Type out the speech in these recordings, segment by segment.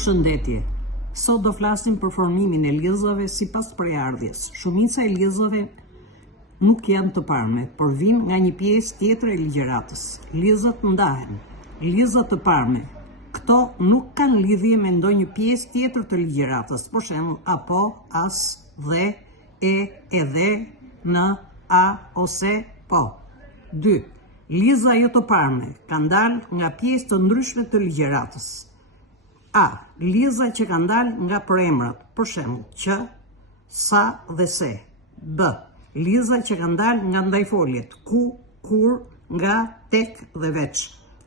Përshëndetje. Sot do flasim për formimin e lidhjeve sipas prejardhjes. Shumica e lidhjeve nuk janë të parme, por vijnë nga një pjesë tjetër e ligjëratës. Lidhjet ndahen. Lidhjet të parme. Këto nuk kanë lidhje me ndonjë pjesë tjetër të ligjëratës. Për shembull, apo, as, dhe, edhe, në, a ose po. 2. Lidhja jo të parme kanë dalë nga pjesë të ndryshme të ligjëratës. A. Lidhja që kanë dalë nga përemrat, për shembull, që, sa dhe se. B. Lidhja që kanë dalë nga ndajfoljet, ku, kur, nga, tek dhe veç.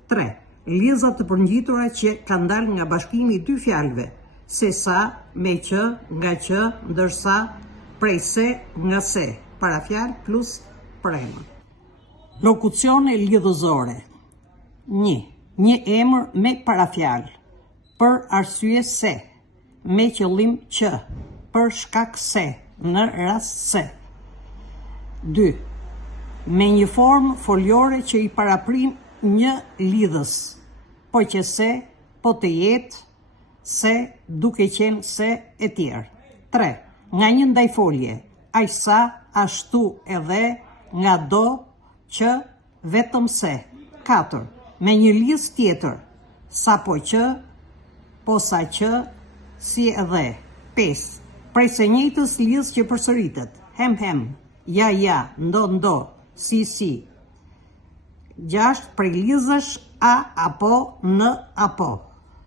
3. Lidhja të përngjitura që kanë dalë nga bashkimi i dy fjalëve, se sa, me që, nga që, ndërsa, prej se, nga se, parafjalë plus përemër. Lokucione lidhëzore. 1. Një emër me parafjalë, për arsye se, me qëllim që, për shkak se, në rast se. 2. Me një formë folore që i paraprim një lidhës, po që se, po të jetë, se, duke qenë se, e tjerë. 3. Nga një ndajfolje, aq sa, ashtu edhe, nga do, që, vetëm se. 4. Me një lidhës tjetër, sa po që, posa që, si edhe. 5. Prej së njëjtës lidhës që përsëritet, hem, ja, ndo, si. 6. Prej lidhësh a, apo, në, apo.